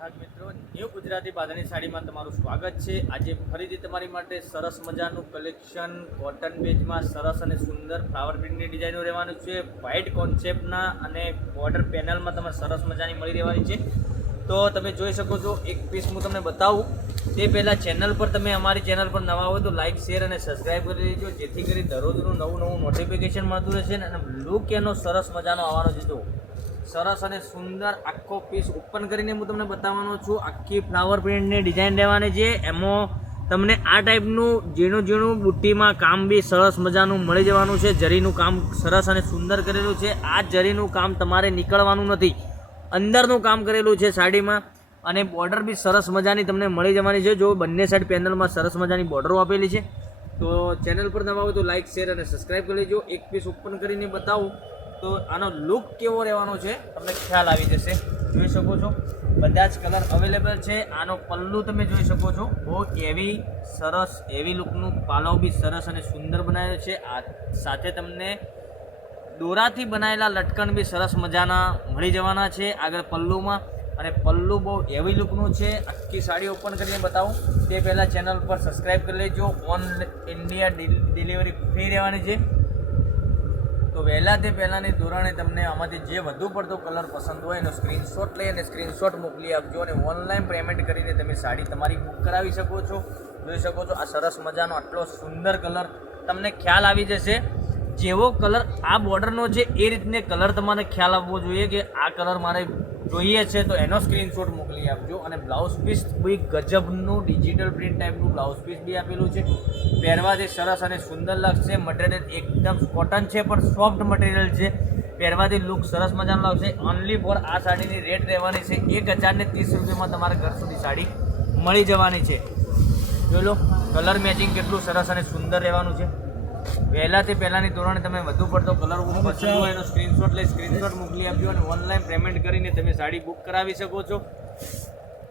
ગ્રાહક મિત્રો, ન્યૂ ગુજરાતી બાંધણી સાડીમાં તમારું સ્વાગત છે। આજે ફરીથી તમારી માટે સરસ મજાનું કલેક્શન કોટન બેઝમાં સરસ અને સુંદર ફ્લાવર પ્રિન્ટની ડિઝાઇનો રહેવાનું છે। વ્હાઇટ કોન્સેપ્ટના અને બોર્ડર પેનલમાં તમને સરસ મજાની મળી રહેવાની છે। તો તમે જોઈ શકો છો, એક પીસ હું તમને બતાવું તે પહેલાં ચેનલ પર તમે અમારી ચેનલ પર નવા હોય તો લાઇક શેર અને સબસ્ક્રાઈબ કરી લેજો, જેથી કરી દરરોજનું નવું નોટિફિકેશન મળતું રહેશે અને લુક એનો સરસ મજાનો આવવાનો છે। જો સરસ અને સુંદર આખો પીસ ઓપન કરીને હું તમને બતાવવાનો છું। આખી ફ્લાવર પ્રિન્ટની ડિઝાઇન રહેવાની છે। એમાં તમને આ ટાઈપનું ઝીણું બુટ્ટીમાં કામ બી સરસ મજાનું મળી જવાનું છે। જરીનું કામ સરસ અને સુંદર કરેલું છે। આ જરીનું કામ તમારે નીકળવાનું નથી, અંદરનું કામ કરેલું છે સાડીમાં, અને બોર્ડર બી સરસ મજાની તમને મળી જવાની છે। જો બંને સાઈડ પેનલમાં સરસ મજાની બોર્ડરો આપેલી છે। તો ચેનલ પર નવા હોય તો લાઇક શેર અને સબસ્ક્રાઈબ કરી લેજો। એક પીસ ઓપન કરીને બતાવું તો આનો લુક કેવો રહેવાનો છે તમને ખ્યાલ આવી જશે। જોઈ શકો છો બધા જ કલર અવેલેબલ છે। આનો પલ્લુ તમે જોઈ શકો છો, બહુ એવી સરસ એવી લુકનું પાલવ બી સરસ અને સુંદર બનાવેલો છે। આ સાથે તમને દોરાથી બનાવેલા લટકણ બી સરસ મજાના મળી જવાના છે આગળ પલ્લુમાં, અને પલ્લુ બહુ એવી લુકનું છે। આખી સાડી ઓપન કરીને બતાવું તે પહેલાં ચેનલ પર સબસ્ક્રાઈબ કરી લેજો। ઓન ઇન્ડિયા ડિલિવરી ફ્રી રહેવાની છે। તો વહેલા તે પહેલાંની ધોરણે તમને આમાંથી જે વધુ પડતો કલર પસંદ હોય એનો સ્ક્રીનશોટ લઈ અને સ્ક્રીનશોટ મોકલી આપજો, અને ઓનલાઈન પેમેન્ટ કરીને તમે સાડી તમારી બુક કરાવી શકો છો। જોઈ શકો છો આ સરસ મજાનો આટલો સુંદર કલર તમને ખ્યાલ આવી જશે। જેવો કલર આ બોર્ડરનો છે એ રીતને કલર તમારે ખ્યાલ આવવો જોઈએ કે આ કલર મારે જોઈએ છે, તો એનો સ્ક્રીનશોટ મોકલી આપજો। અને બ્લાઉઝ પીસ બી ગજબનું ડિજિટલ પ્રિન્ટ ટાઈપનું બ્લાઉઝ પીસ બી આપેલું છે। પહેરવાથી સરસ અને સુંદર લાગશે। મટીરિયલ એકદમ કોટન છે પણ સોફ્ટ મટીરિયલ છે। પહેરવાથી લુક સરસ મજાનો લાગશે। ઓનલી ફોર આ સાડીની રેટ રહેવાની છે 1030 રૂપિયામાં તમારા ઘર સુધી સાડી મળી જવાની છે। જોઈ લો કલર મેચિંગ કેટલું સરસ અને સુંદર રહેવાનું છે। વહેલા તે પહેલાંની ધોરણે તમે વધુ પડતો કલર પસંદ હોય એનો સ્ક્રીનશોટ લઈ સ્ક્રીનશોટ મોકલી આપજો, અને ઓનલાઈન પેમેન્ટ કરીને તમે સાડી બુક કરાવી શકો છો।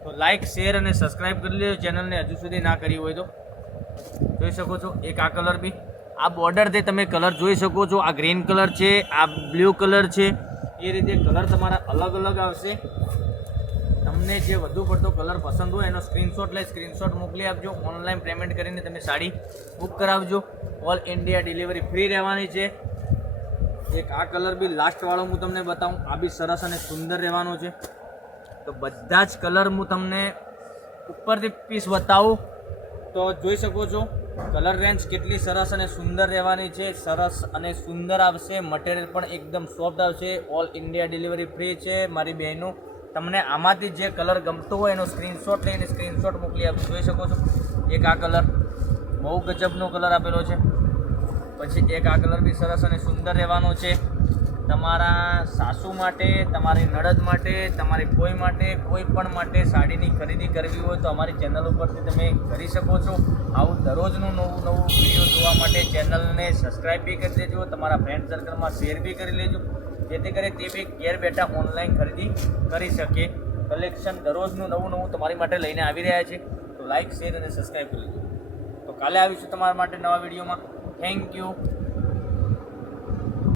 તો લાઇક શેર અને સબસ્ક્રાઈબ કરી લેજો ચેનલને હજુ સુધી ના કરી હોય તો। જોઈ શકો છો એક આ કલર બી, આ બોર્ડરથી તમે કલર જોઈ શકો છો। આ ગ્રીન કલર છે, આ બ્લુ કલર છે, એ રીતે કલર તમારા અલગ અલગ આવશે। તમને જે વધુ પડતો કલર પસંદ હોય એનો સ્ક્રીનશોટ લઈ સ્ક્રીનશોટ મોકલી આપજો। ઓનલાઈન પેમેન્ટ કરીને તમે સાડી બુક કરાવજો। ઓલ ઇન્ડિયા ડિલિવરી ફ્રી રહેવાની છે। એક આ કલર બી લાસ્ટવાળો હું તમને બતાવું, આ બી સરસ અને સુંદર રહેવાનો છે। તો બધા જ કલર હું તમને ઉપરથી પીસ બતાવું તો જોઈ શકો છો કલર રેન્જ કેટલી સરસ અને સુંદર રહેવાની છે। સરસ અને સુંદર આવશે, મટીરિયલ પણ એકદમ સોફ્ટ આવશે। ઓલ ઇન્ડિયા ડિલિવરી ફ્રી છે મારી બહેનો। તમને આમાંથી જે કલર ગમતો હોય એનો સ્ક્રીનશોટ લઈને સ્ક્રીનશોટ મોકલી આપજો। જોઈ શકો છો એક આ કલર બહુ ગજબનો કલર આપેલો છે। પછી એક આ કલર બી સરસ અને સુંદર રહેવાનો છે। તમારા સાસુ માટે, તમારી નણદ માટે, તમારી કોઈ માટે, કોઈ પણ માટે સાડીની ખરીદી કરવી હોય તો અમારી ચેનલ ઉપરથી તમે કરી શકો છો। આવું દરરોજનું નવું વિડીયો જોવા માટે ચેનલને સબસ્ક્રાઈબ બી કરી દેજો, તમારા ફ્રેન્ડ સર્કલમાં શેર બી કરી લેજો, જેથી કરી તે બી ઘેર બેઠા ઓનલાઈન ખરીદી કરી શકે। કલેક્શન દરરોજનું નવું તમારી માટે લઈને આવી રહ્યા છે। તો લાઇક શેર અને સબસ્ક્રાઈબ કરી લેજો। તો કાલે આવીશું તમારા માટે નવા વિડીયોમાં। Thank you.